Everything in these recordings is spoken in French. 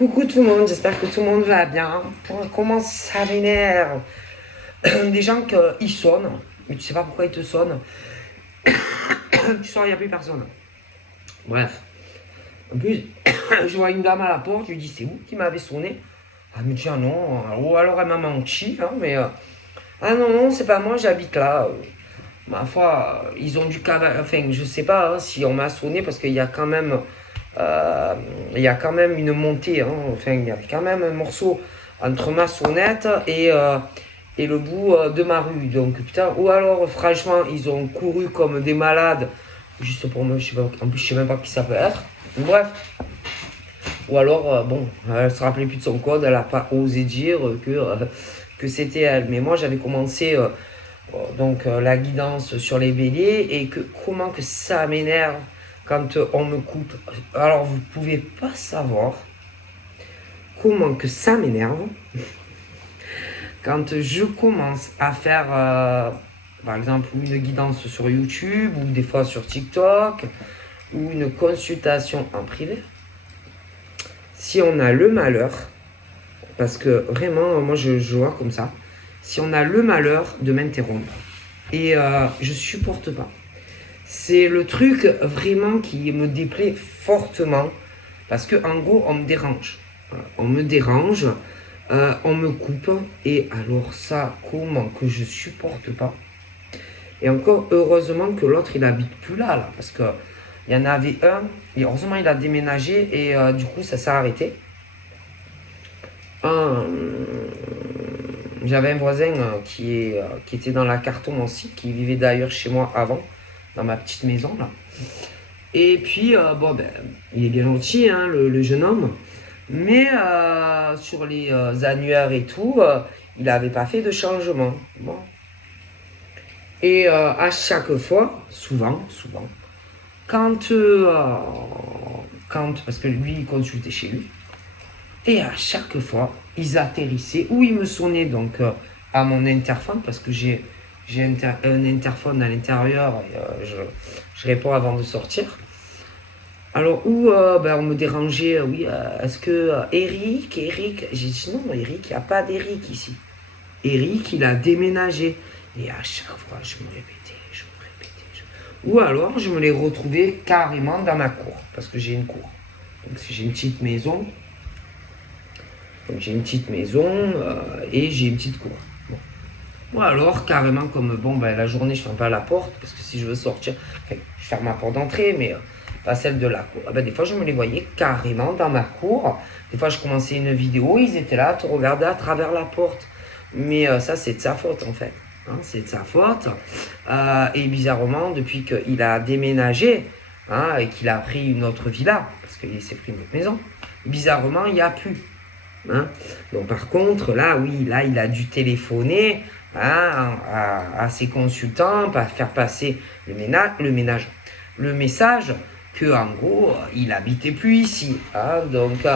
Coucou tout le monde, j'espère que tout le monde va bien. Comment ça m'énerve? Des gens qui sonnent, mais tu sais pas pourquoi ils te sonnent. Tu sors, il n'y a plus personne. Bref. En plus, je vois une dame à la porte, je lui dis c'est vous qui m'avez sonné? Elle me dit ah non, ou alors elle m'a menti, hein, mais ah non, non, c'est pas moi, j'habite là. Ma foi, ils ont dû enfin, je sais pas hein, si on m'a sonné parce qu'il y a quand même une montée, hein. Enfin, il y a quand même un morceau entre ma sonnette et le bout de ma rue. Donc, putain, ou alors, franchement, ils ont couru comme des malades, juste pour moi, je sais pas, en plus, je sais même pas qui ça peut être. Bref, ou alors, bon, elle se rappelait plus de son code, elle a pas osé dire que c'était elle. Mais moi, j'avais commencé la guidance sur les béliers et que comment que ça m'énerve quand on me coupe. Alors vous pouvez pas savoir comment que ça m'énerve quand je commence à faire par exemple une guidance sur YouTube ou des fois sur TikTok ou une consultation en privé. Si on a le malheur, parce que vraiment moi je vois comme ça, si on a le malheur de m'interrompre et je supporte pas. C'est le truc vraiment qui me déplaît fortement parce que en gros on me dérange. On me dérange, on me coupe et alors ça comment que je supporte pas. Et encore heureusement que l'autre il habite plus là parce que il y en avait un et heureusement il a déménagé et du coup ça s'est arrêté. J'avais un voisin qui était dans la carton aussi, qui vivait d'ailleurs chez moi avant, dans ma petite maison là. Et puis, il est bien gentil, hein, le jeune homme. Mais sur les annuaires et tout, il n'avait pas fait de changement. Bon. Et à chaque fois, souvent, quand, parce que lui, il consultait chez lui, et à chaque fois, ils atterrissaient, ou ils me sonnaient donc à mon interphone, parce que j'ai un interphone à l'intérieur, et je réponds avant de sortir. Alors, on me dérangeait, oui, est-ce que Eric, j'ai dit non, Eric, il n'y a pas d'Eric ici. Eric, il a déménagé. Et à chaque fois, je me répétais. Ou alors, je me les retrouvais carrément dans ma cour, parce que j'ai une cour. Donc, j'ai une petite maison. Et j'ai une petite cour. Bon. Ou alors, carrément, comme la journée, je ferme pas la porte, parce que si je veux sortir, je ferme ma porte d'entrée, mais pas celle de la cour. Des fois, je me les voyais carrément dans ma cour. Des fois, je commençais une vidéo, ils étaient là, te regardaient à travers la porte. Mais ça, c'est de sa faute, en fait. Hein, c'est de sa faute. Et bizarrement, depuis qu'il a déménagé, hein, et qu'il a pris une autre villa, parce qu'il s'est pris une autre maison, bizarrement, il n'y a plus. Hein. Donc par contre, là, il a dû téléphoner hein, à ses consultants, pour faire passer le message que en gros, il habitait plus ici. Hein. Donc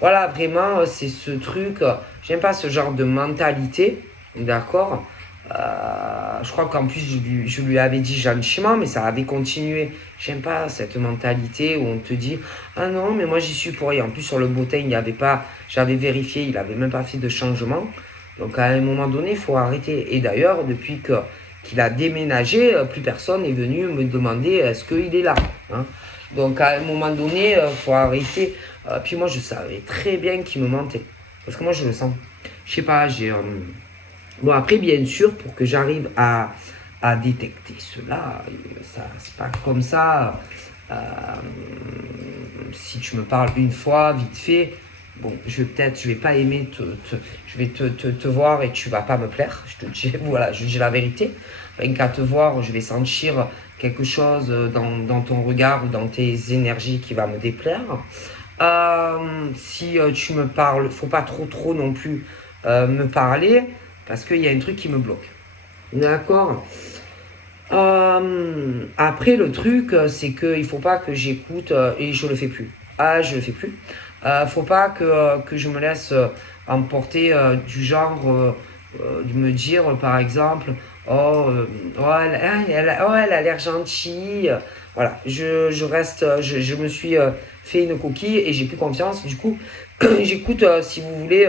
voilà, vraiment, c'est ce truc. J'aime pas ce genre de mentalité, d'accord. Je crois qu'en plus, je lui avais dit gentiment, mais ça avait continué. J'aime pas cette mentalité où on te dit ah non, mais moi j'y suis pour rien. En plus, sur le bottin, il n'y avait pas, j'avais vérifié, il n'avait même pas fait de changement. Donc à un moment donné, il faut arrêter. Et d'ailleurs, depuis qu'il a déménagé, plus personne est venu me demander est-ce qu'il est là. Hein. Donc à un moment donné, il faut arrêter. Puis moi, je savais très bien qu'il me mentait. Parce que moi, je le sens. Je sais pas, Bon, après, bien sûr, pour que j'arrive à détecter cela, ça c'est pas comme ça. Si tu me parles une fois, vite fait, bon, je vais pas aimer je vais te voir et tu vas pas me plaire. Je te dis, voilà, je dis la vérité. Rien qu'à te voir, je vais sentir quelque chose dans ton regard ou dans tes énergies qui va me déplaire. Si tu me parles, faut pas trop non plus me parler. Parce qu'il y a un truc qui me bloque. D'accord. Après, le truc, c'est qu'il ne faut pas que j'écoute et je le fais plus. Je le fais plus. Faut pas que je me laisse emporter du genre de me dire, par exemple, elle a l'air gentille. voilà, je reste, je me suis fait une coquille et j'ai plus confiance. Du coup, j'écoute, si vous voulez,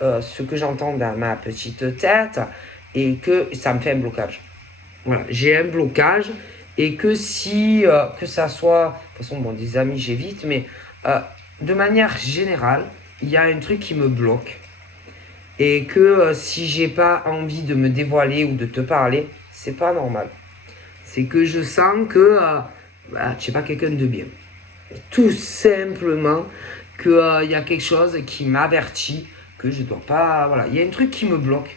ce que j'entends dans ma petite tête et que ça me fait un blocage. Voilà, j'ai un blocage et que si, que ça soit, de toute façon, bon, des amis, j'évite, mais euh, de manière générale, il y a un truc qui me bloque et que si j'ai pas envie de me dévoiler ou de te parler, c'est pas normal. C'est que je sens que je suis pas quelqu'un de bien. Tout simplement que il y a quelque chose qui m'avertit que je dois pas. Voilà, il y a un truc qui me bloque.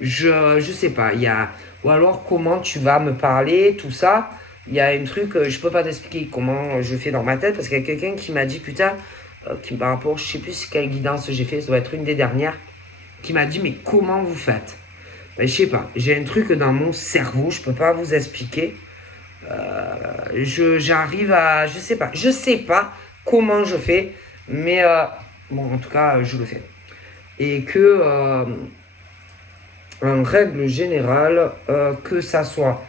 Je sais pas. Il y a ou alors comment tu vas me parler, tout ça. Il y a un truc, je peux pas t'expliquer comment je fais dans ma tête parce qu'il y a quelqu'un qui m'a dit putain, par rapport, je sais plus quelle guidance j'ai fait, ça doit être une des dernières, qui m'a dit mais comment vous faites? Ben, je sais pas. J'ai un truc dans mon cerveau, je peux pas vous expliquer. J'arrive à, je sais pas comment je fais, mais bon, en tout cas, je le fais. Et que, en règle générale, que ça soit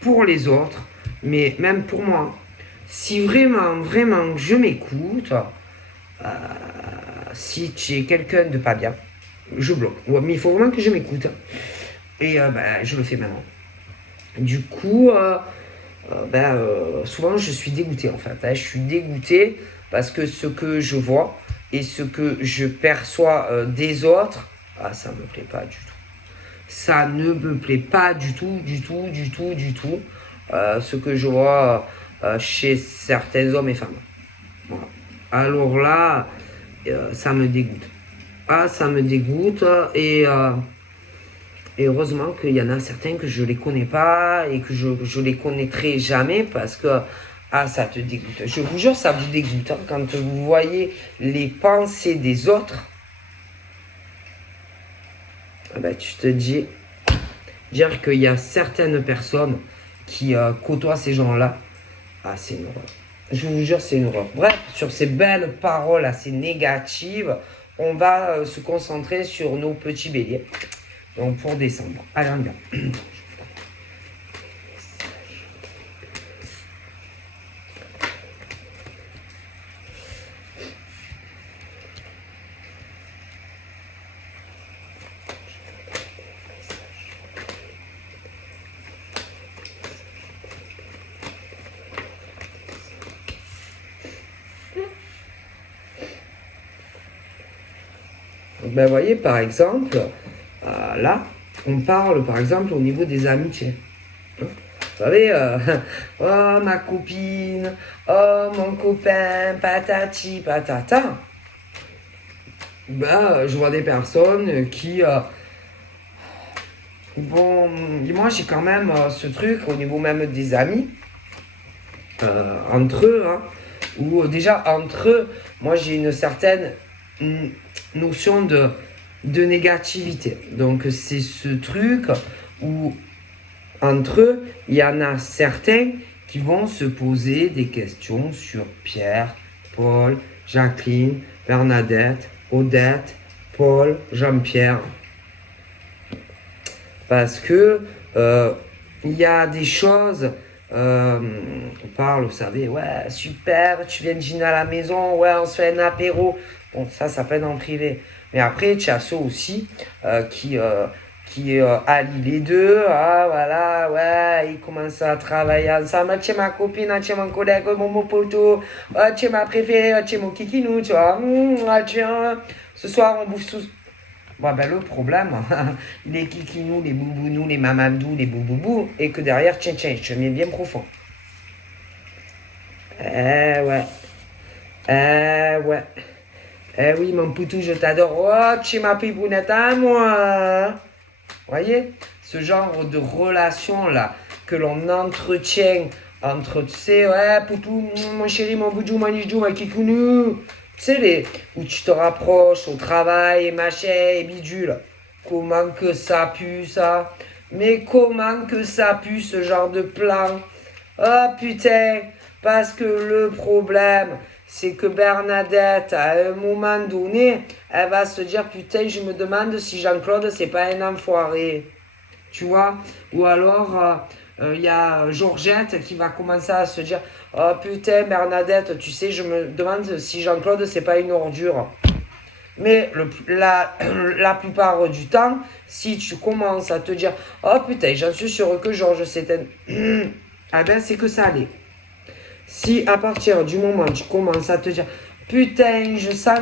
pour les autres, mais même pour moi, si vraiment, vraiment je m'écoute, si tu es quelqu'un de pas bien, je bloque. Ouais, mais il faut vraiment que je m'écoute. Et je le fais maintenant. Du coup, souvent je suis dégoûté en fait. Je suis dégoûté parce que ce que je vois et ce que je perçois des autres, ça ne me plaît pas du tout. Ça ne me plaît pas du tout, du tout, du tout, du tout. Ce que je vois chez certains hommes et femmes. Voilà. Alors là, ça me dégoûte. Ah, ça me dégoûte et heureusement qu'il y en a certains que je ne les connais pas et que je ne les connaîtrai jamais parce que ça te dégoûte. Je vous jure, ça vous dégoûte. Hein, quand vous voyez les pensées des autres, tu te dis, dire qu'il y a certaines personnes qui côtoient ces gens-là, c'est une horreur. Je vous jure, c'est une horreur. Bref, sur ces belles paroles assez négatives, on va se concentrer sur nos petits béliers. Donc pour décembre. Allez, on y va. Vous voyez, par exemple, là, on parle, par exemple, au niveau des amitiés. Vous savez, oh, ma copine, oh, mon copain, patati, patata. Je vois des personnes qui vont... Moi, j'ai quand même ce truc, au niveau même des amis, entre eux, hein, où déjà, entre eux, moi, j'ai une certaine notion de négativité. Donc c'est ce truc où entre eux, il y en a certains qui vont se poser des questions sur Pierre, Paul, Jacqueline, Bernadette, Odette, Paul, Jean-Pierre. Parce que il y a des choses, on parle, vous savez, ouais, super, tu viens de dîner à la maison, ouais, on se fait un apéro. Bon, ça peut être en privé. Mais après, tu as ceux aussi qui allient les deux. Ah, voilà, ouais, ils commencent à travailler ensemble. Tu es ma copine, tu es mon collègue, mon poteau, tu es ma préférée, tu es mon kikinou, tu vois. Tiens, ce soir, on bouffe tous. Bon, le problème, les kikinous, les boubounous, les mamandous, les bouboubous, et que derrière, tiens, je te mets bien profond. Ouais. Ouais. Oui, mon poutou, je t'adore. Oh, tu es ma pipounette à moi. Voyez, ce genre de relation-là que l'on entretient entre, tu sais, ouais, poutou, mon chéri, mon boudou, mon nidou, mon kikounou. Tu sais, où tu te rapproches au travail, machin, et bidule. Comment que ça pue, ça? Mais comment que ça pue, ce genre de plan? Oh, putain, parce que le problème, c'est que Bernadette, à un moment donné, elle va se dire, putain, je me demande si Jean-Claude, c'est pas un enfoiré. Tu vois? Ou alors, il y a Georgette qui va commencer à se dire « Oh putain, Bernadette, tu sais, je me demande si Jean-Claude, c'est pas une ordure. » Mais la plupart du temps, si tu commences à te dire « Oh putain, j'en suis sûr que Georges, c'est un... » Ah ben, c'est que ça allait. Si à partir du moment où tu commences à te dire « Putain, je sens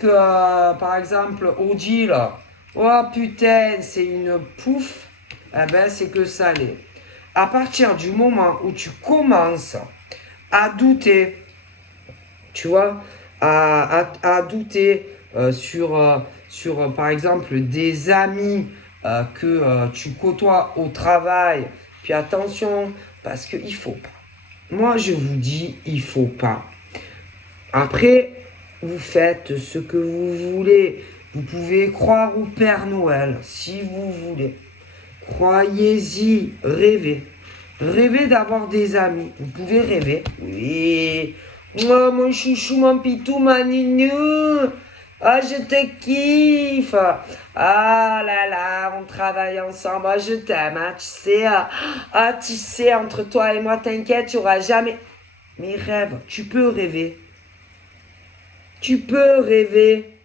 par exemple, Odile, oh putain, c'est une pouffe. » Eh ben, c'est que ça allait. À partir du moment où tu commences à douter, tu vois, à douter sur par exemple, des amis que tu côtoies au travail, puis attention, parce qu'il faut pas. Moi, je vous dis, il faut pas. Après, vous faites ce que vous voulez. Vous pouvez croire au Père Noël, si vous voulez. Croyez-y, rêvez. Rêvez d'avoir des amis. Vous pouvez rêver. Oui. Oh, mon chouchou, mon pitou, ma ninou. Ah, je te kiffe. Ah là là, on travaille ensemble. Ah, je t'aime, hein, tu sais. Ah, tu sais, entre toi et moi, t'inquiète, tu n'auras jamais... Mais rêve, tu peux rêver. Tu peux rêver.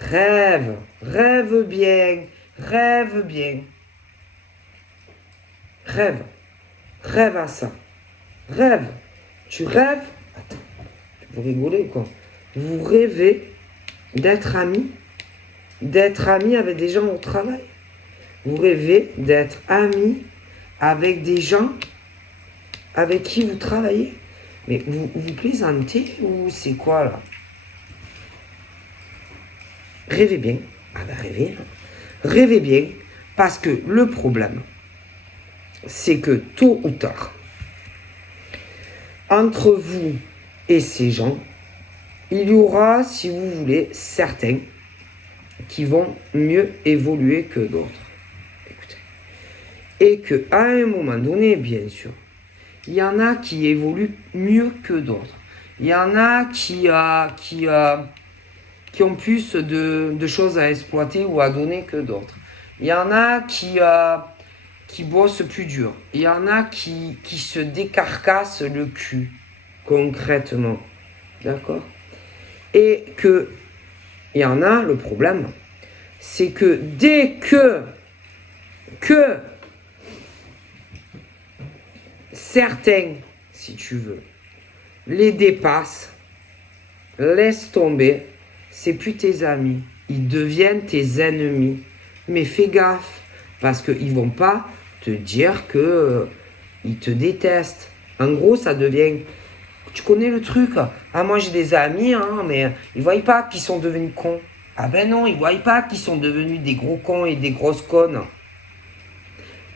Rêve, rêve bien, rêve bien. Rêve, rêve à ça. Rêve. Tu rêves. Attends, vous rigolez ou quoi? Vous rêvez d'être ami avec des gens au travail. Vous rêvez d'être ami avec des gens avec qui vous travaillez. Mais vous plaisantez ou c'est quoi là? Rêvez bien. Ah ben rêvez. Rêvez bien parce que le problème, c'est que tôt ou tard, entre vous et ces gens, il y aura, si vous voulez, certains qui vont mieux évoluer que d'autres. Écoutez. Et qu'à un moment donné, bien sûr, il y en a qui évoluent mieux que d'autres. Il y en a qui ont plus de choses à exploiter ou à donner que d'autres. Il y en a qui bossent plus dur. Il y en a qui se décarcassent le cul, concrètement. D'accord? Et que, il y en a, le problème, c'est que dès que certains, si tu veux, les dépassent, laisse tomber, c'est plus tes amis, ils deviennent tes ennemis. Mais fais gaffe, parce qu'ils vont pas te dire que ils te détestent. En gros, ça devient... Tu connais le truc? Ah, moi j'ai des amis, hein, mais ils voient pas qu'ils sont devenus cons. Ah ben non, ils voient pas qu'ils sont devenus des gros cons et des grosses connes.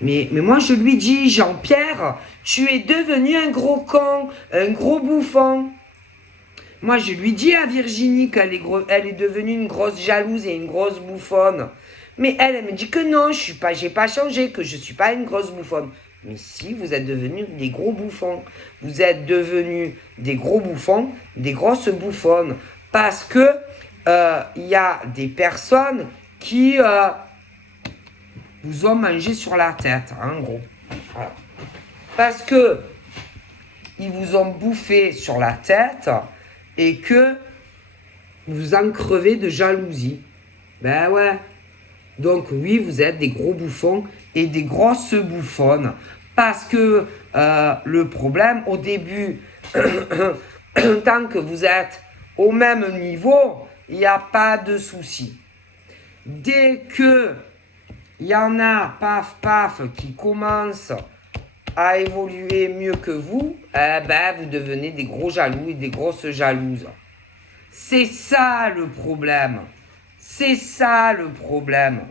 Mais moi je lui dis, Jean-Pierre, tu es devenu un gros con, un gros bouffon. Moi je lui dis à Virginie qu'elle est devenue une grosse jalouse et une grosse bouffonne. Mais elle me dit que non, j'ai pas changé, que je suis pas une grosse bouffonne. Mais si, vous êtes devenus des gros bouffons. Vous êtes devenus des gros bouffons, des grosses bouffonnes. Parce que y a des personnes qui vous ont mangé sur la tête, en gros. Voilà. Parce que ils vous ont bouffé sur la tête et que vous en crevez de jalousie. Ben ouais. Donc oui, vous êtes des gros bouffons et des grosses bouffonnes. Parce que le problème, au début, tant que vous êtes au même niveau, il n'y a pas de souci. Dès que il y en a, paf, paf, qui commencent à évoluer mieux que vous, vous devenez des gros jaloux et des grosses jalouses. C'est ça le problème. C'est ça le problème.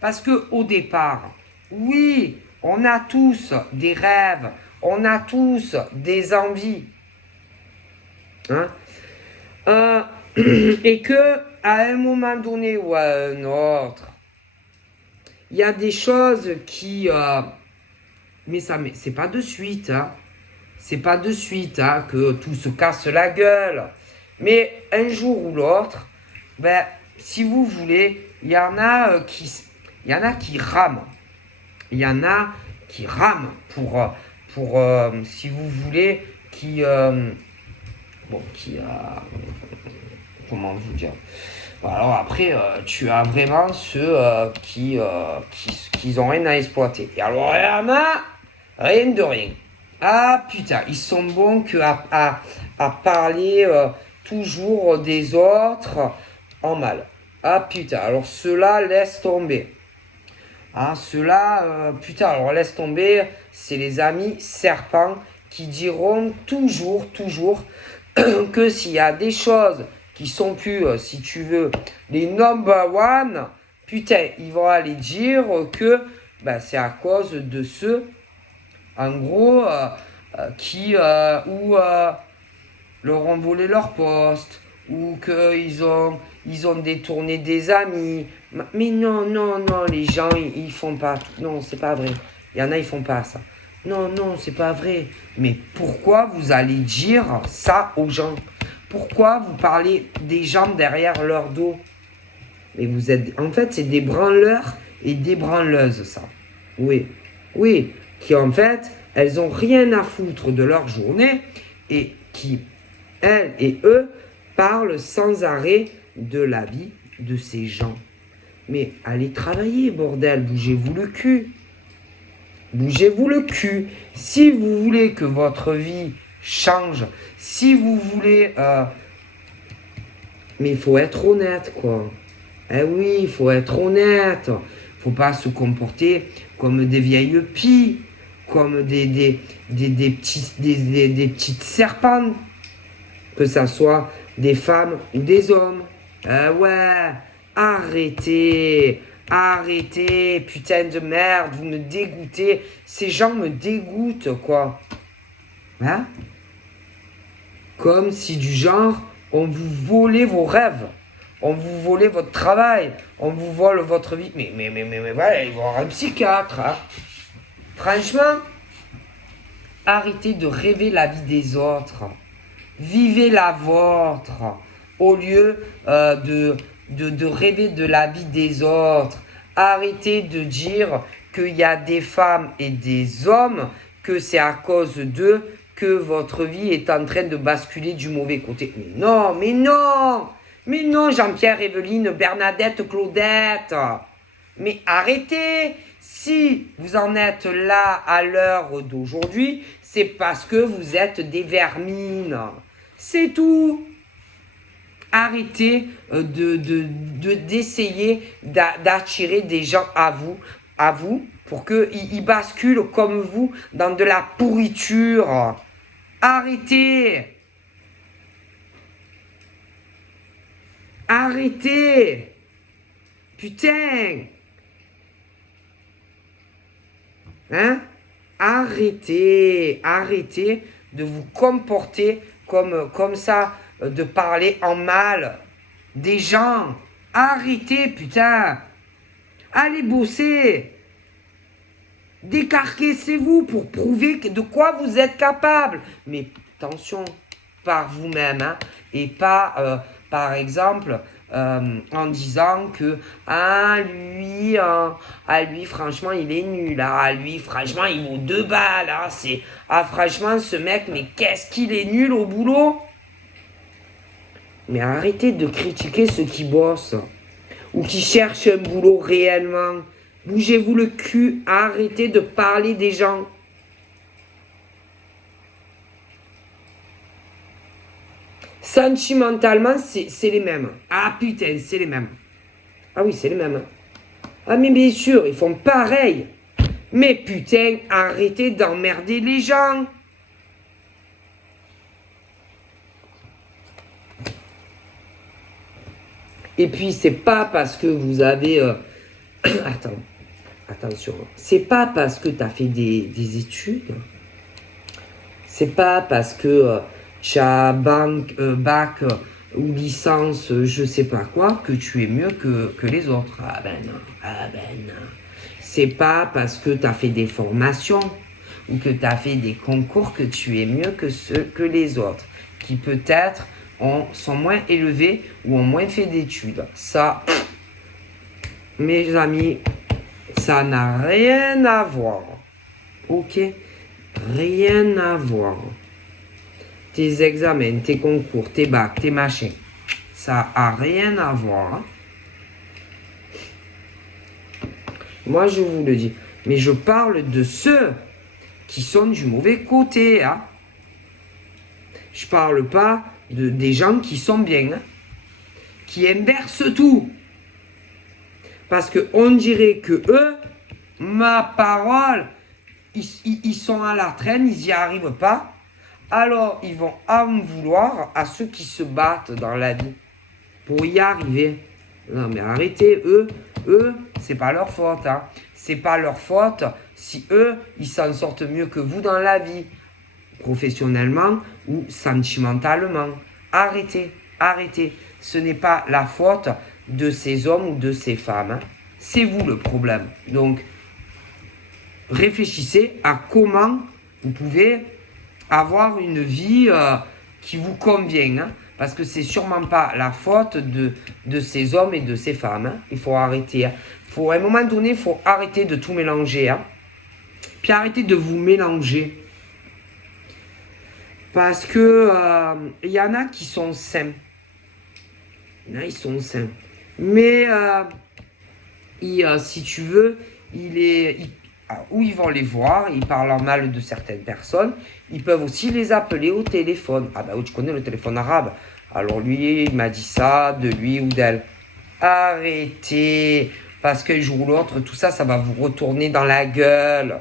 Parce que au départ, oui, on a tous des rêves, on a tous des envies. Hein? Et que à un moment donné ou à un autre, il y a des choses qui... mais c'est pas de suite. Hein. C'est pas de suite que tout se casse la gueule. Mais un jour ou l'autre, si vous voulez, il y en a qui rament. il y en a qui rament pour si vous voulez, qui, comment vous dire. Alors après, tu as vraiment ceux qui ont rien à exploiter. Et alors, il y en a rien de rien. Ah putain, ils sont bons à parler toujours des autres en mal. Ah putain, alors ceux-là, laisse tomber. Ah, ceux-là, putain, alors laisse tomber, c'est les amis serpents qui diront toujours que s'il y a des choses qui sont plus, si tu veux, les number one, putain, ils vont aller dire que c'est à cause de ceux, en gros, qui leur ont volé leur poste, ou qu'ils ont détourné des amis. Mais non, les gens, ils font pas. Non, c'est pas vrai. Il y en a, ils font pas ça. Non, c'est pas vrai. Mais pourquoi vous allez dire ça aux gens? Pourquoi vous parlez des gens derrière leur dos? Mais vous êtes... En fait, c'est des branleurs et des branleuses, ça. Oui. Qui, en fait, elles ont rien à foutre de leur journée et qui, elles et eux, parlent sans arrêt de la vie de ces gens. Mais allez travailler, bordel, bougez-vous le cul. Bougez-vous le cul. Si vous voulez que votre vie change, si vous voulez... Mais il faut être honnête, quoi. Eh oui, il faut être honnête. Faut pas se comporter comme des vieilles pies, comme des petites serpents. Que ça soit des femmes ou des hommes. Ouais, arrêtez, putain de merde, vous me dégoûtez. Ces gens me dégoûtent, quoi. Hein? Comme si du genre, on vous volait vos rêves. On vous volait votre travail. On vous vole votre vie. Mais voilà, il va y avoir un psychiatre. Hein. Franchement, arrêtez de rêver la vie des autres. Vivez la vôtre au lieu de rêver de la vie des autres. Arrêtez de dire qu'il y a des femmes et des hommes, que c'est à cause d'eux que votre vie est en train de basculer du mauvais côté. Mais non, Jean-Pierre, Evelyne, Bernadette, Claudette. Mais arrêtez. Si vous en êtes là à l'heure d'aujourd'hui, c'est parce que vous êtes des vermines. C'est tout. Arrêtez d'essayer d'attirer des gens à vous pour qu'ils basculent comme vous dans de la pourriture. Arrêtez. Putain. Hein? Arrêtez de vous comporter comme ça, de parler en mal des gens. Arrêtez, putain. Allez bosser. Décarcaissez-vous pour prouver de quoi vous êtes capable. Mais attention, par vous-même, hein, et pas, par exemple... en disant que lui franchement il est nul, lui franchement il vaut 2 balles, franchement ce mec mais qu'est-ce qu'il est nul au boulot. Mais arrêtez de critiquer ceux qui bossent ou qui cherchent un boulot réellement. Bougez-vous le cul, arrêtez de parler des gens. Sentimentalement, c'est les mêmes. Ah putain, c'est les mêmes. Ah oui, c'est les mêmes. Ah mais bien sûr, ils font pareil. Mais putain, arrêtez d'emmerder les gens. Et puis, c'est pas parce que vous avez... Attention. C'est pas parce que tu as fait des études. C'est pas parce que... tu as bac ou licence, je sais pas quoi, que tu es mieux que les autres. Ah ben non. C'est pas parce que tu as fait des formations ou que tu as fait des concours que tu es mieux que les autres, qui peut-être sont moins élevés ou ont moins fait d'études. Ça, mes amis, Ça n'a rien à voir. Ok? Rien à voir. Tes examens, tes concours, tes bacs, tes machins. Ça a rien à voir. Moi, je vous le dis. Mais je parle de ceux qui sont du mauvais côté. Hein. Je parle pas des gens qui sont bien. Hein, qui inversent tout. Parce qu'on dirait que eux, ma parole, ils sont à la traîne, ils n'y arrivent pas. Alors, ils vont en vouloir à ceux qui se battent dans la vie pour y arriver. Non, mais arrêtez, eux, c'est pas leur faute. Hein. C'est pas leur faute si eux, ils s'en sortent mieux que vous dans la vie, professionnellement ou sentimentalement. Arrêtez, arrêtez. Ce n'est pas la faute de ces hommes ou de ces femmes. Hein. C'est vous le problème. Donc, réfléchissez à comment vous pouvez avoir une vie qui vous convient. Hein, parce que c'est sûrement pas la faute de ces hommes et de ces femmes. Hein. Il faut arrêter. Hein. À un moment donné, il faut arrêter de tout mélanger. Hein. Puis arrêter de vous mélanger. Parce que y en a qui sont sains. Il y en a, ils sont sains. Mais si tu veux, où ils vont les voir, ils parlent en mal de certaines personnes, ils peuvent aussi les appeler au téléphone. Ah bah oui, tu connais le téléphone arabe. Alors lui, il m'a dit ça, de lui ou d'elle. Arrêtez, parce qu'un jour ou l'autre, tout ça, ça va vous retourner dans la gueule.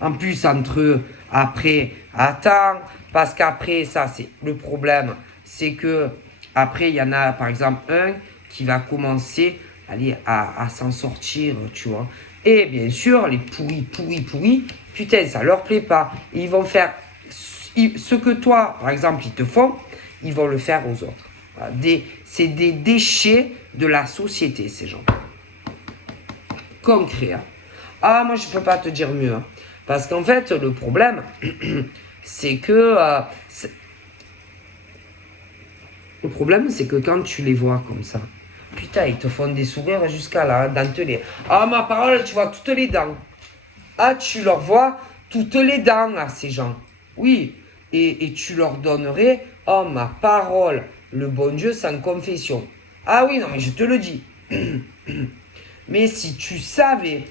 En plus, entre eux, après, attends, parce qu'après, ça, c'est le problème, c'est que après, il y en a, par exemple, un qui va commencer à s'en sortir, tu vois. Et bien sûr, les pourris, putain, ça leur plaît pas. Et ils vont faire ce que toi, par exemple, ils te font, ils vont le faire aux autres. Voilà. C'est des déchets de la société, ces gens. Concret. Hein. Ah, moi, je peux pas te dire mieux. Hein. Parce qu'en fait, le problème, c'est que... le problème, c'est que quand tu les vois comme ça, putain, ils te font des sourires jusqu'à la dentelée. Ah, ma parole, tu vois toutes les dents. Ah, tu leur vois toutes les dents à ces gens. Oui, et tu leur donnerais, oh, ma parole, le bon Dieu sans confession. Ah oui, non, mais je te le dis. Mais si tu savais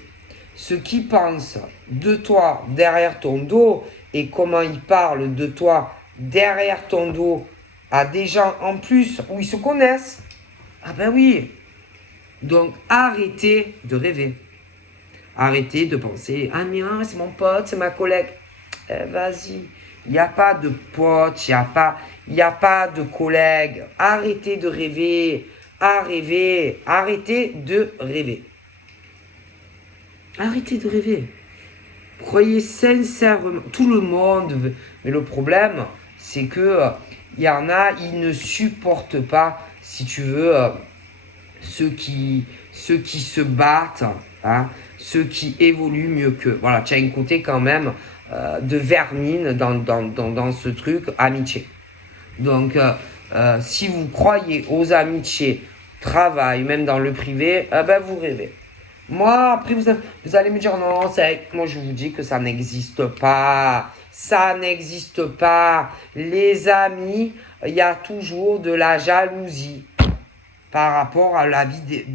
ce qu'ils pensent de toi derrière ton dos et comment ils parlent de toi derrière ton dos à des gens en plus où ils se connaissent, ah ben oui. Donc arrêtez de rêver. Arrêtez de penser, ah mais c'est mon pote, c'est ma collègue. Vas-y, il n'y a pas de pote, il n'y a pas de collègue. Arrêtez de rêver, arrêtez de rêver. Arrêtez de rêver. Croyez sincèrement, tout le monde veut. Mais le problème, c'est que il y en a, ils ne supportent pas, si tu veux, ceux qui se battent, hein, ceux qui évoluent mieux qu'eux. Voilà, tu as un côté quand même de vermine dans ce truc, amitié. Donc, si vous croyez aux amitiés, travail, même dans le privé, ben vous rêvez. Moi, après, vous allez me dire, non, moi je vous dis que ça n'existe pas. Ça n'existe pas. Les amis, il y a toujours de la jalousie par rapport à la vie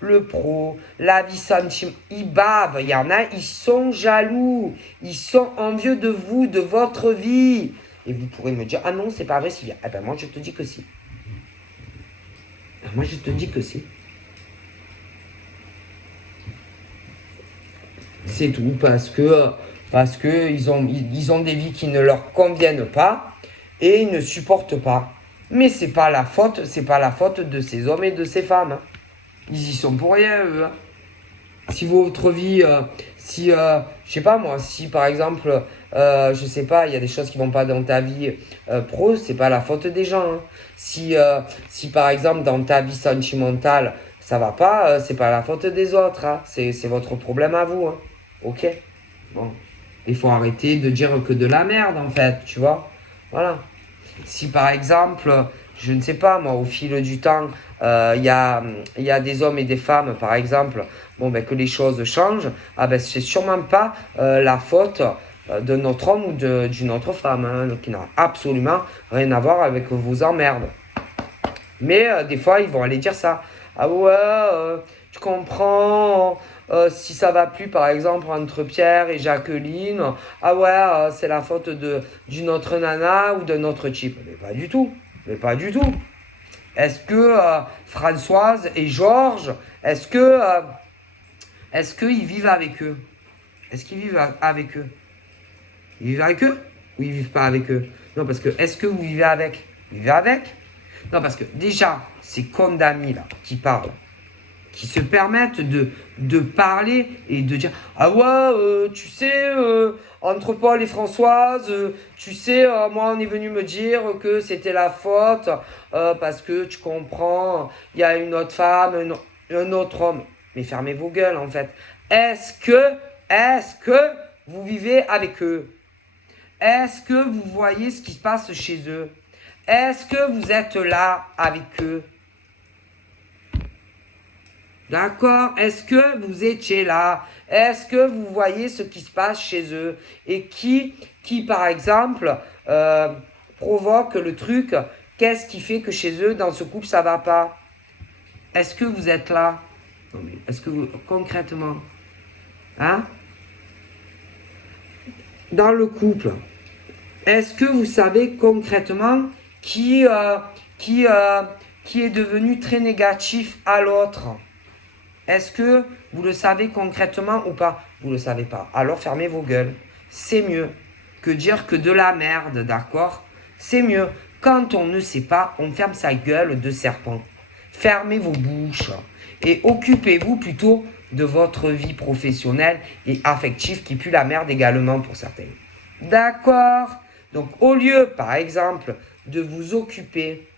le pro, la vie sentimentale. Ils bavent, il y en a, ils sont jaloux. Ils sont envieux de vous, de votre vie. Et vous pourrez me dire, ah non, c'est pas vrai, Sylvia. Eh ben moi, je te dis que si. Moi, je te dis que si. C'est tout, parce que ils ont des vies qui ne leur conviennent pas et ils ne supportent pas. Mais c'est pas la faute de ces hommes et de ces femmes. Hein. Ils y sont pour rien, eux. Hein. Si votre vie, je sais pas moi, si par exemple, je sais pas, il y a des choses qui vont pas dans ta vie pro, c'est pas la faute des gens. Hein. Si par exemple dans ta vie sentimentale, ça va pas, c'est pas la faute des autres. Hein. C'est votre problème à vous. Hein. Ok. Bon. Il faut arrêter de dire que de la merde, en fait, tu vois. Voilà. Si, par exemple, je ne sais pas moi, au fil du temps, il y a des hommes et des femmes, par exemple, bon, ben, que les choses changent, ah ben, c'est sûrement pas la faute de notre homme ou d'une autre femme, hein, qui n'a absolument rien à voir avec vos emmerdes. Mais des fois, ils vont aller dire ça. Ah ouais, tu comprends, si ça va plus, par exemple, entre Pierre et Jacqueline, ah ouais, c'est la faute d'une autre nana ou d'un autre type. Mais pas du tout. Mais pas du tout. Est-ce que Françoise et Georges, est-ce qu'ils vivent avec eux? Est-ce qu'ils vivent avec eux? Ils vivent avec eux ou ils vivent pas avec eux? Non, parce que est-ce que vous vivez avec? Vous vivez avec? Non, parce que déjà, ces cons d'amis là qui parlent, qui se permettent de parler et de dire ah ouais, tu sais, entre Paul et Françoise, tu sais, moi on est venu me dire que c'était la faute parce que tu comprends, il y a une autre femme, un autre homme. Mais fermez vos gueules en fait. Est-ce que vous vivez avec eux? Est-ce que vous voyez ce qui se passe chez eux? Est-ce que vous êtes là avec eux? D'accord? Est-ce que vous étiez là? Est-ce que vous voyez ce qui se passe chez eux? Et qui par exemple, provoque le truc? Qu'est-ce qui fait que chez eux, dans ce couple, ça va pas? Est-ce que vous êtes là? Non mais, est-ce que vous, concrètement, hein? Dans le couple, est-ce que vous savez concrètement qui, qui, euh, qui est devenu très négatif à l'autre? Est-ce que vous le savez concrètement ou pas? Vous ne le savez pas. Alors fermez vos gueules. C'est mieux que dire que de la merde, d'accord? C'est mieux. Quand on ne sait pas, on ferme sa gueule de serpent. Fermez vos bouches et occupez-vous plutôt de votre vie professionnelle et affective qui pue la merde également pour certains. D'accord? Donc au lieu, par exemple, de vous occuper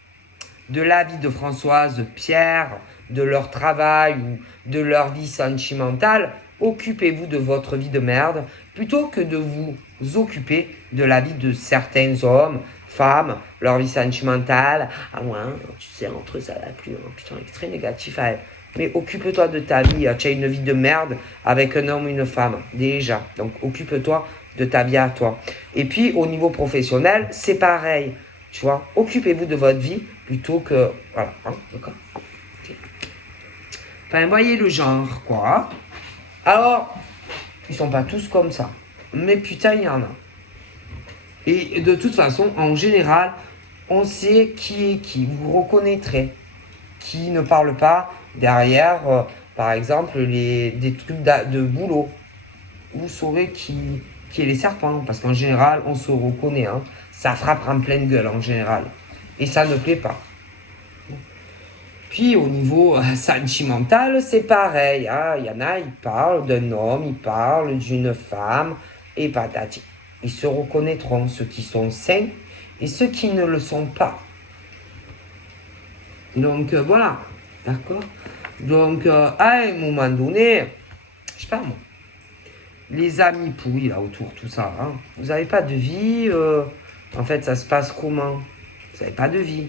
de la vie de Françoise, de Pierre, de leur travail ou de leur vie sentimentale, occupez-vous de votre vie de merde plutôt que de vous occuper de la vie de certains hommes, femmes, leur vie sentimentale. Ah ouais, tu sais, entre eux ça va plus, putain, c'est très négatif à elle. Mais occupe-toi de ta vie, tu as une vie de merde avec un homme ou une femme, déjà. Donc occupe-toi de ta vie à toi. Et puis au niveau professionnel, c'est pareil. Tu vois, occupez-vous de votre vie plutôt que... Voilà, hein, d'accord. Okay. Enfin, voyez le genre, quoi. Alors, ils sont pas tous comme ça. Mais putain, il y en a. Et de toute façon, en général, on sait qui est qui. Vous reconnaîtrez. Qui ne parle pas derrière, par exemple, des trucs de boulot. Vous saurez qui est les serpents. Parce qu'en général, on se reconnaît, hein. Ça frappe en pleine gueule en général. Et ça ne plaît pas. Puis au niveau sentimental, c'est pareil. Hein. Il y en a, ils parlent d'un homme, ils parlent d'une femme, et patati. Ils se reconnaîtront, ceux qui sont sains et ceux qui ne le sont pas. Donc voilà. D'accord? Donc à un moment donné, je sais pas moi, les amis pourris là autour, tout ça, hein, vous n'avez pas de vie. En fait, ça se passe comment? Vous n'avez pas de vie.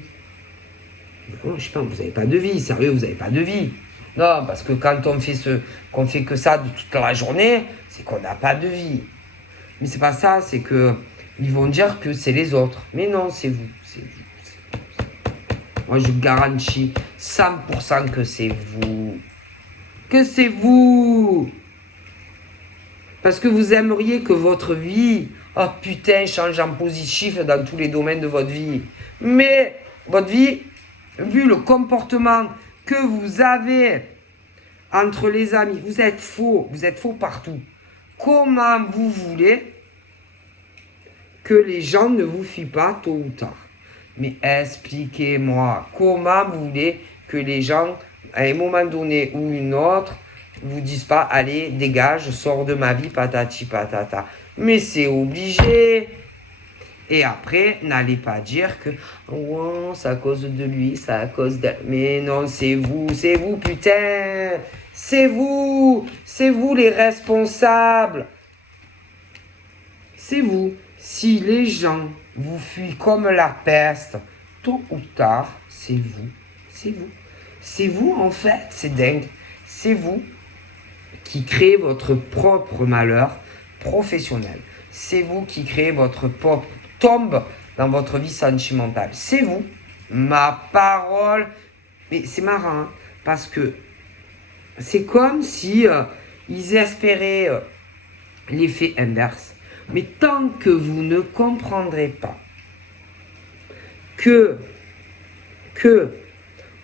Non, je sais pas, vous n'avez pas de vie. Sérieux, vous n'avez pas de vie. Non, parce que quand qu'on fait que ça de toute la journée, c'est qu'on n'a pas de vie. Mais c'est pas ça, c'est que ils vont dire que c'est les autres. Mais non, c'est vous. C'est vous. Moi, je garantis 100% que c'est vous. Que c'est vous. Parce que vous aimeriez que votre vie, oh putain, change en positif dans tous les domaines de votre vie. Mais votre vie, vu le comportement que vous avez entre les amis, vous êtes faux partout. Comment vous voulez que les gens ne vous fuient pas tôt ou tard? Mais expliquez-moi, comment vous voulez que les gens, à un moment donné ou une autre, vous disent pas, allez, dégage, sors de ma vie, patati patata. Mais c'est obligé. Et après, n'allez pas dire que, oh, c'est à cause de lui, c'est à cause d'elle. Mais non, c'est vous, putain. C'est vous les responsables. C'est vous. Si les gens vous fuient comme la peste tôt ou tard, c'est vous. C'est vous. C'est vous, en fait, c'est dingue. C'est vous qui créez votre propre malheur professionnel. C'est vous qui créez votre propre tombe dans votre vie sentimentale. C'est vous. Ma parole. Mais c'est marrant, hein, parce que c'est comme si ils espéraient l'effet inverse. Mais tant que vous ne comprendrez pas que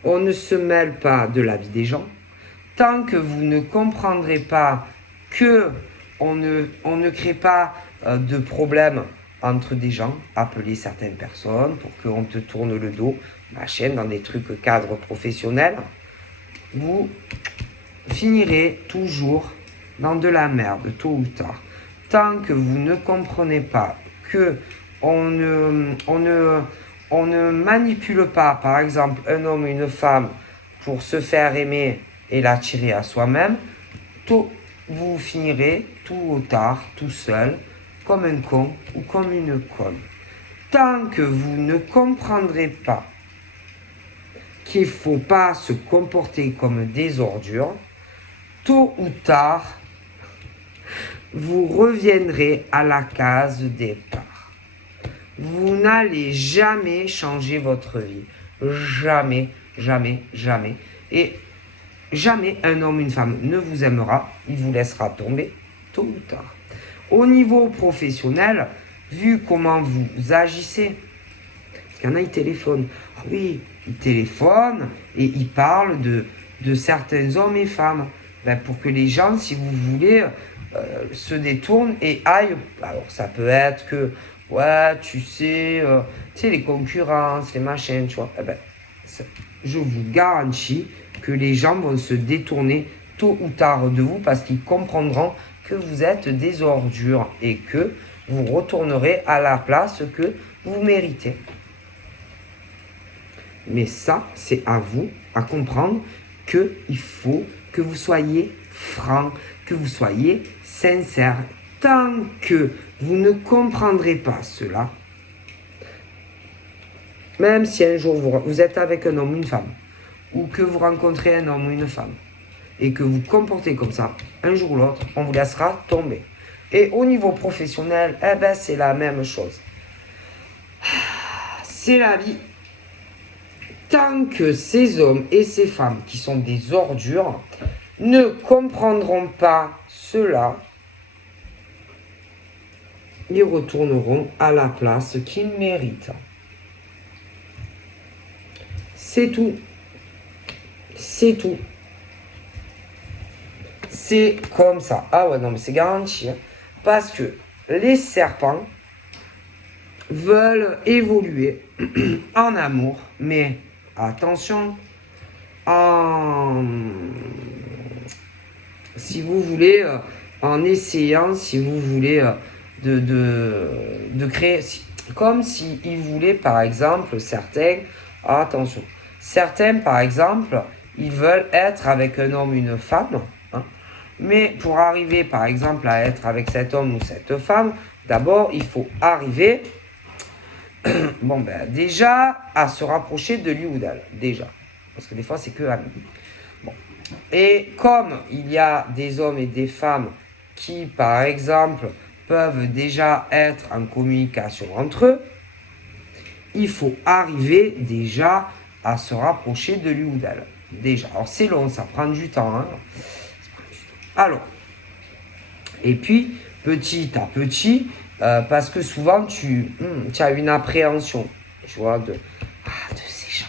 on ne se mêle pas de la vie des gens, tant que vous ne comprendrez pas que on ne crée pas de problème entre des gens, appelez certaines personnes pour qu'on te tourne le dos, machin, dans des trucs cadres professionnels, vous finirez toujours dans de la merde, tôt ou tard. Tant que vous ne comprenez pas que on ne manipule pas, par exemple, un homme ou une femme pour se faire aimer et l'attirer à soi-même, vous finirez tôt ou tard tout seul, comme un con ou comme une conne. Tant que vous ne comprendrez pas qu'il ne faut pas se comporter comme des ordures, tôt ou tard, vous reviendrez à la case départ. Vous n'allez jamais changer votre vie. Jamais, jamais, jamais. Et jamais un homme, une femme ne vous aimera. Il vous laissera tomber tôt ou tard. Au niveau professionnel, vu comment vous agissez, parce qu'il y en a, ils téléphonent. Ah oui, ils téléphonent et ils parlent de certains hommes et femmes. Ben, pour que les gens, si vous voulez, se détournent et aillent. Alors, ça peut être que, ouais, tu sais, les concurrences, les machins, tu vois. Eh ben, je vous garantis que les gens vont se détourner tôt ou tard de vous parce qu'ils comprendront que vous êtes des ordures et que vous retournerez à la place que vous méritez. Mais ça, c'est à vous à comprendre qu'il faut que vous soyez franc, que vous soyez sincère. Tant que vous ne comprendrez pas cela, même si un jour vous êtes avec un homme ou une femme, ou que vous rencontrez un homme ou une femme, et que vous comportez comme ça, un jour ou l'autre, on vous laissera tomber. Et au niveau professionnel, eh ben, c'est la même chose. C'est la vie. Tant que ces hommes et ces femmes qui sont des ordures ne comprendront pas cela, ils retourneront à la place qu'ils méritent. C'est tout. C'est tout. C'est comme ça. Ah ouais, non, mais c'est garanti. Hein. Parce que les serpents veulent évoluer en amour, mais attention, si vous voulez, en essayant, si vous voulez, de créer, comme s'ils voulaient, par exemple, certains, par exemple, ils veulent être avec un homme, une femme, hein, mais pour arriver, par exemple, à être avec cet homme ou cette femme, d'abord, il faut arriver, déjà, à se rapprocher de lui ou d'elle, déjà, parce que des fois, c'est que amis. Bon. Et comme il y a des hommes et des femmes qui, par exemple, peuvent déjà être en communication entre eux, il faut arriver déjà à se rapprocher de lui ou d'elle. Déjà. Alors c'est long, ça prend du temps. Hein. Alors, et puis, petit à petit, parce que souvent tu as une appréhension, tu vois, de ces gens,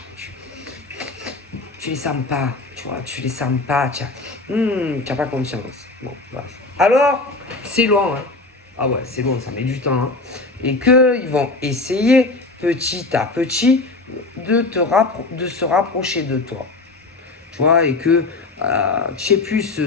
tu les sens pas, tu vois, tu les sens pas, tu n'as pas confiance. Bon, voilà. Alors, c'est long, hein. Ah ouais, c'est long, ça met du temps. Hein. Et qu'ils vont essayer petit à petit de se rapprocher de toi. Tu vois, et que tu sais plus ce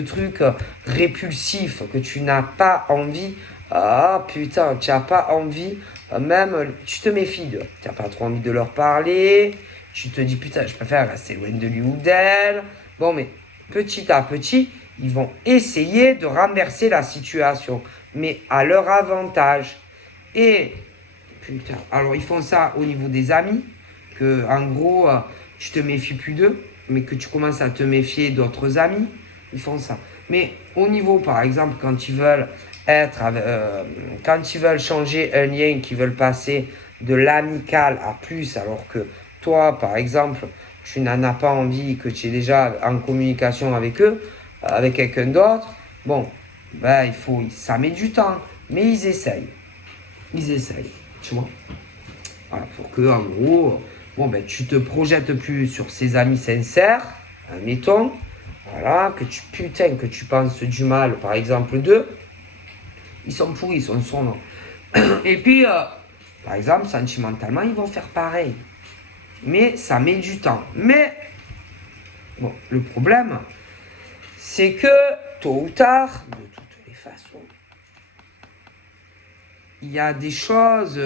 truc répulsif que tu n'as pas envie. Ah putain, tu n'as pas envie, même tu te méfies d'eux. Tu n'as pas trop envie de leur parler. Tu te dis putain, je préfère rester loin de lui ou d'elle. Bon, mais petit à petit, ils vont essayer de renverser la situation, mais à leur avantage. Et putain, alors ils font ça au niveau des amis, que en gros, tu te méfies plus d'eux, mais que tu commences à te méfier d'autres amis, ils font ça. Mais au niveau, par exemple, quand ils veulent quand ils veulent changer un lien, qu'ils veulent passer de l'amical à plus, alors que toi, par exemple, tu n'en as pas envie, que tu es déjà en communication avec eux, avec quelqu'un d'autre, bon, ben, ça met du temps, mais ils essayent. Ils essayent, tu vois. Voilà, pour que, en gros, bon, ben, tu te projettes plus sur ces amis sincères, admettons, voilà, que tu penses du mal, par exemple, d'eux, ils sont pourris, ils sont sombres. Et puis, par exemple, sentimentalement, ils vont faire pareil. Mais ça met du temps. Mais, bon, le problème, c'est que, tôt ou tard, de toutes les façons, il y a des choses,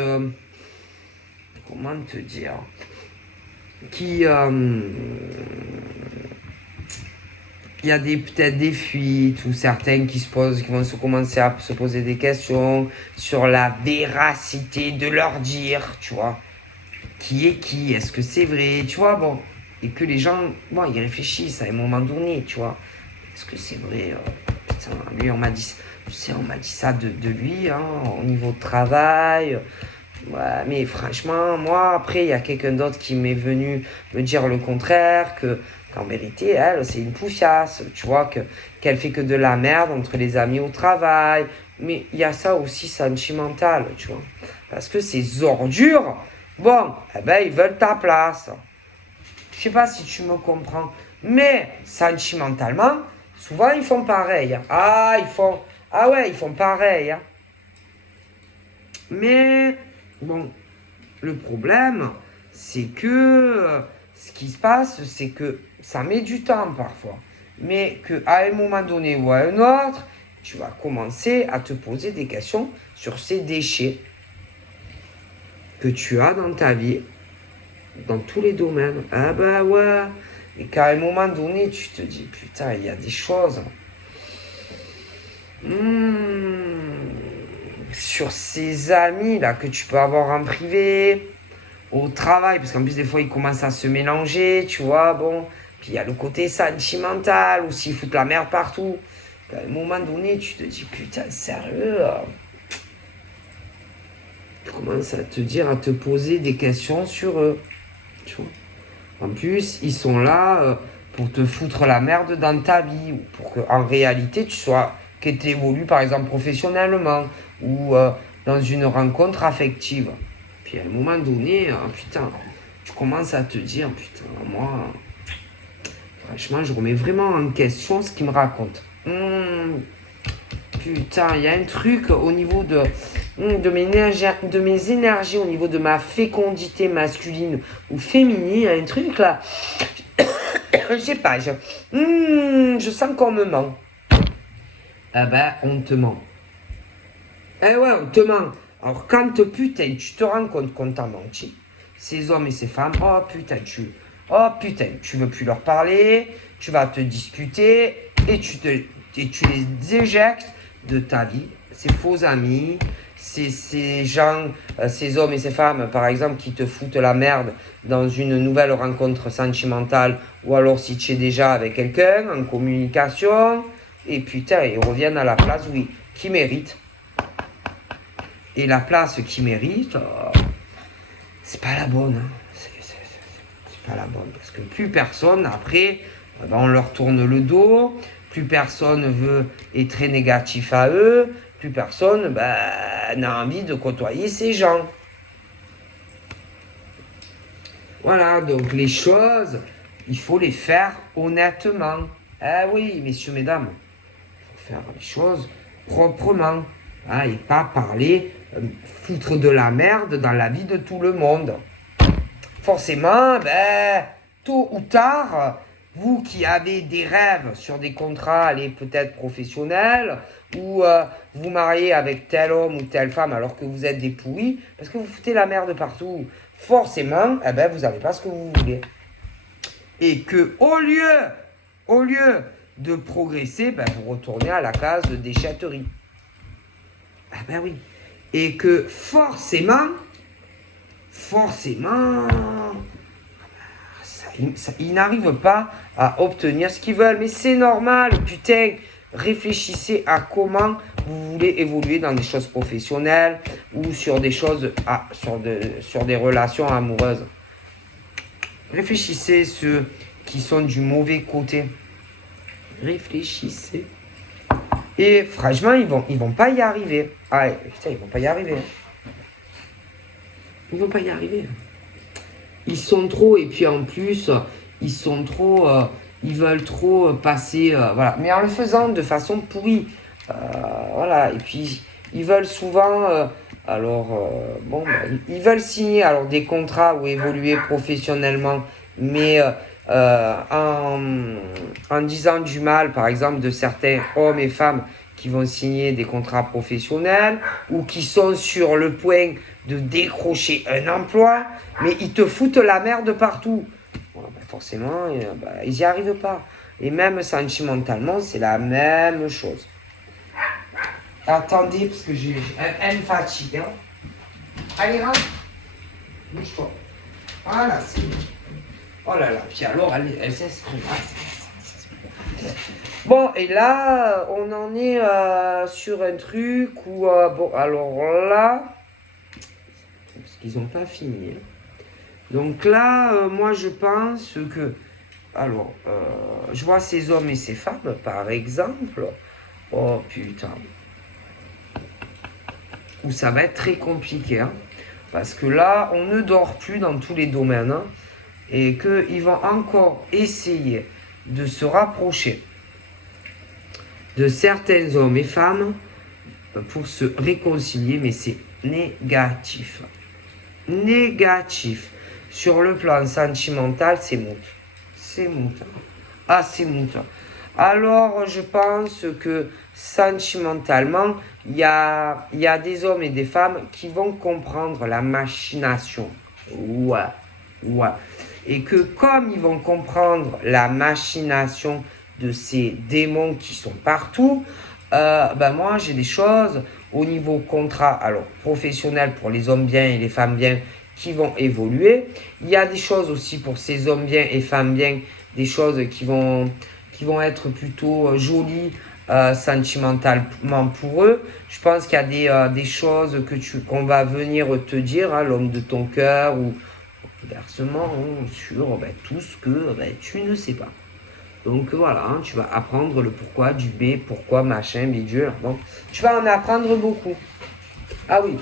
comment te dire, qui, il y a peut-être des fuites ou certains qui vont commencer à se poser des questions sur la véracité de leur dire, tu vois. Qui est qui? Est-ce que c'est vrai? Tu vois, bon. Et que les gens, bon, ils réfléchissent à un moment donné, tu vois. Est-ce que c'est vrai? Putain, lui, on m'a dit ça de lui, hein, au niveau de travail. Ouais, mais franchement, moi, après, il y a quelqu'un d'autre qui m'est venu me dire le contraire, qu'en vérité, elle, c'est une poufiasse, tu vois, qu'elle fait que de la merde entre les amis au travail. Mais il y a ça aussi sentimental, tu vois. Parce que ces ordures, bon, eh ben, ils veulent ta place. Je sais pas si tu me comprends. Mais sentimentalement, souvent, ils font pareil. Ah ouais, ils font pareil. Hein. Mais, bon, le problème, c'est que ce qui se passe, c'est que ça met du temps parfois. Mais qu'à un moment donné ou à un autre, tu vas commencer à te poser des questions sur ces déchets que tu as dans ta vie, dans tous les domaines. Ah bah ouais. Et qu'à un moment donné, tu te dis, putain, il y a des choses. Sur ces amis là que tu peux avoir en privé, au travail, parce qu'en plus des fois ils commencent à se mélanger, tu vois, bon. Puis il y a le côté sentimental, ou s'ils foutent la merde partout. À un moment donné, tu te dis, putain, sérieux, tu commences à te dire, à te poser des questions sur eux. Tu vois. En plus, ils sont là pour te foutre la merde dans ta vie, ou pour qu'en réalité, que tu évolues par exemple professionnellement, ou dans une rencontre affective. Puis à un moment donné, putain, tu commences à te dire, putain, moi, franchement, je remets vraiment en question ce qu'il me raconte. Putain, il y a un truc au niveau de mes énergies, au niveau de ma fécondité masculine ou féminine, un truc là. Je sais pas, je sens qu'on me ment. Ah ben, on te ment. Eh ouais, on te ment. Alors quand putain, tu te rends compte qu'on t'a menti, ces hommes et ces femmes, oh putain, tu veux plus leur parler, tu vas te disputer et tu les éjectes de ta vie. Ces faux amis, ces gens, ces hommes et ces femmes, par exemple, qui te foutent la merde dans une nouvelle rencontre sentimentale, ou alors si tu es déjà avec quelqu'un en communication, et putain, ils reviennent à la place, oui, qui mérite. Et la place qui mérite, c'est pas la bonne. Hein. C'est pas la bonne. Parce que plus personne, après, on leur tourne le dos, plus personne est très négatif à eux, plus personne n'a envie de côtoyer ces gens. Voilà, donc les choses, il faut les faire honnêtement. Ah oui, messieurs, mesdames, il faut faire les choses proprement. Hein, et pas parler, foutre de la merde dans la vie de tout le monde. Forcément, tôt ou tard, vous qui avez des rêves sur des contrats, allez, peut-être professionnels, ou vous mariez avec tel homme ou telle femme alors que vous êtes des pourris, parce que vous foutez la merde partout, forcément, vous n'avez pas ce que vous voulez. Et que au lieu de progresser, vous retournez à la case de déchetterie. Ah ben oui. Et que forcément, ils n'arrivent pas à obtenir ce qu'ils veulent. Mais c'est normal, putain. Réfléchissez à comment vous voulez évoluer dans des choses professionnelles ou sur des choses, sur des relations amoureuses. Réfléchissez ceux qui sont du mauvais côté. Réfléchissez. Et franchement, ils vont pas y arriver. Ah, putain, ils vont pas y arriver. Ils vont pas y arriver. Ils sont trop, et puis en plus, ils sont trop, ils veulent trop passer, voilà. Mais en le faisant de façon pourrie, voilà. Et puis, ils veulent souvent, bon, ils veulent signer alors des contrats ou évoluer professionnellement, mais en disant du mal, par exemple, de certains hommes et femmes qui vont signer des contrats professionnels ou qui sont sur le point de décrocher un emploi, mais ils te foutent la merde partout. Bon, ben forcément, ils n'y arrivent pas. Et même sentimentalement, c'est la même chose. Attendez, parce que elle me fatigue. Hein. Allez, rentre. Bouge-toi. Voilà, c'est bon. Oh là là, puis alors, elle s'exprime. Bon, et là, on en est sur un truc où, bon, alors là, parce qu'ils n'ont pas fini. Donc là, moi, je pense que, alors, je vois ces hommes et ces femmes, par exemple, oh putain, où ça va être très compliqué, hein, parce que là, on ne dort plus dans tous les domaines, hein, et qu'ils vont encore essayer de se rapprocher de certains hommes et femmes pour se réconcilier, mais c'est négatif. Négatif. Sur le plan sentimental, c'est mout. C'est mout. Ah, c'est mout. Alors, je pense que sentimentalement, il y a des hommes et des femmes qui vont comprendre la machination. Ouais, ouais. Et que comme ils vont comprendre la machination de ces démons qui sont partout, moi j'ai des choses au niveau contrat, alors professionnel pour les hommes bien et les femmes bien qui vont évoluer. Il y a des choses aussi pour ces hommes bien et femmes bien, des choses qui vont être plutôt jolies sentimentalement pour eux. Je pense qu'il y a des choses qu'on va venir te dire, hein, l'homme de ton cœur ou versement sur tout ce que tu ne sais pas. Donc voilà, hein, tu vas apprendre le pourquoi du B, pourquoi machin, bidule. Donc tu vas en apprendre beaucoup. Ah oui,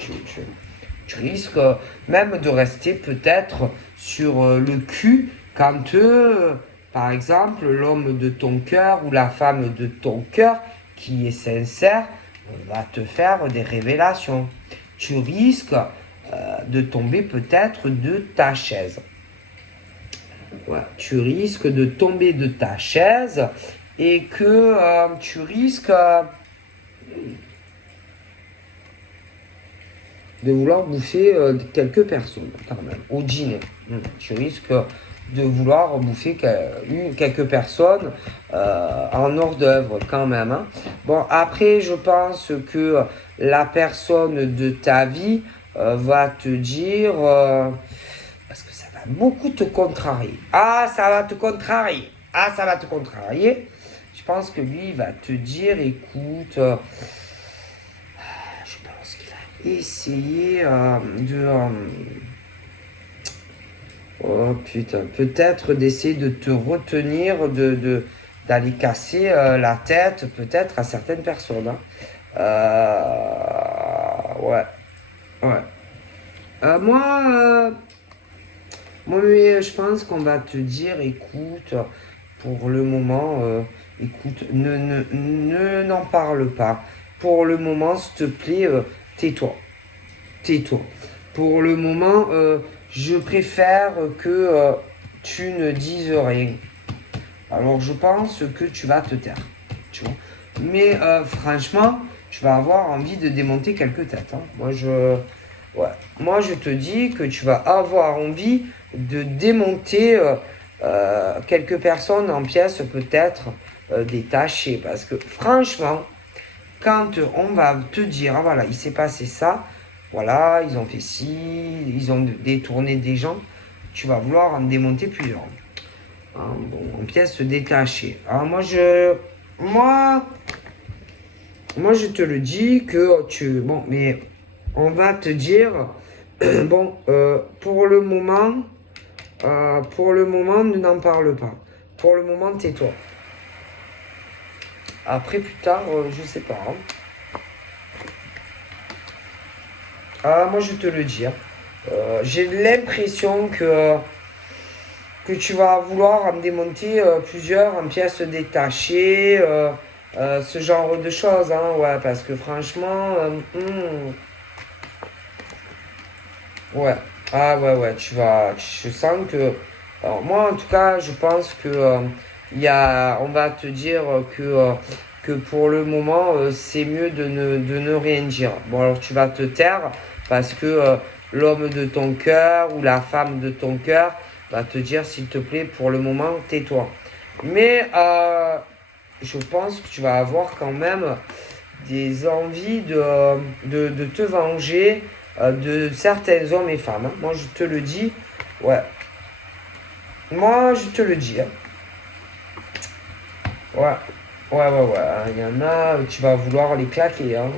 tu risques même de rester peut-être sur le cul quand par exemple, l'homme de ton cœur ou la femme de ton cœur qui est sincère va te faire des révélations. Tu risques de tomber peut-être de ta chaise. Ouais, tu risques de tomber de ta chaise et que tu risques de vouloir bouffer quelques personnes quand même au dîner. Tu risques de vouloir bouffer quelques personnes en hors d'œuvre quand même. Hein. Bon, après, je pense que la personne de ta vie va te dire, parce que ça va beaucoup te contrarier. Ah, ça va te contrarier. Ah, ça va te contrarier. Je pense que lui, il va te dire, écoute, je pense qu'il va essayer oh putain, peut-être d'essayer de te retenir, d'aller casser la tête peut-être à certaines personnes. Hein. Ouais. Moi, je pense qu'on va te dire, écoute, pour le moment, écoute, n'en parle pas. Pour le moment, s'il te plaît, tais-toi. Tais-toi. Pour le moment, je préfère que tu ne dises rien. Alors, je pense que tu vas te taire. Tu vois. Mais franchement, tu vas avoir envie de démonter quelques têtes. Hein. Moi, je te dis que tu vas avoir envie de démonter quelques personnes en pièces peut-être détachées. Parce que franchement, quand on va te dire, ah, voilà, il s'est passé ça, voilà, ils ont fait ci, ils ont détourné des gens, tu vas vouloir en démonter plusieurs. Bon, en pièces détachées. Alors moi, je te le dis que bon, mais on va te dire, bon, pour le moment, n'en parle pas. Pour le moment, tais-toi. Après, plus tard, je sais pas. Moi, je te le dis. J'ai l'impression que tu vas vouloir en démonter plusieurs en pièces détachées, ce genre de choses. Hein, ouais, parce que franchement, ouais. Ah ouais, ouais, je sens que... Alors moi, en tout cas, je pense que on va te dire que pour le moment, c'est mieux de ne rien dire. Bon, alors tu vas te taire parce que l'homme de ton cœur ou la femme de ton cœur va te dire, s'il te plaît, pour le moment, tais-toi. Mais je pense que tu vas avoir quand même des envies de te venger de certains hommes et femmes. Hein. Moi, je te le dis. Ouais. Moi, je te le dis. Hein. Ouais. Ouais, ouais, ouais. Il y en a, tu vas vouloir les claquer. Hein.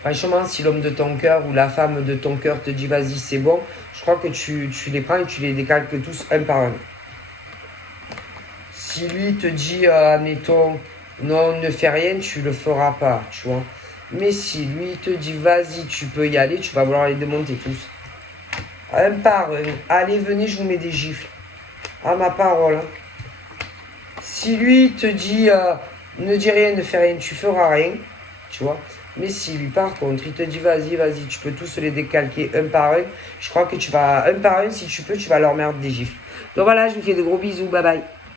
Franchement, si l'homme de ton cœur ou la femme de ton cœur te dit vas-y, c'est bon, je crois que tu les prends et tu les décalques tous un par un. Si lui te dit, admettons, non, ne fais rien, tu le feras pas, tu vois. Mais si lui te dit, vas-y, tu peux y aller, tu vas vouloir les démonter tous. Un par un. Allez, venez, je vous mets des gifles. À ma parole. Hein. Si lui te dit, ne dis rien, ne fais rien, tu feras rien, tu vois. Mais si lui, par contre, il te dit, vas-y, vas-y, tu peux tous les décalquer un par un, je crois que tu vas, un par un, si tu peux, tu vas leur mettre des gifles. Donc voilà, je vous fais de gros bisous, bye bye.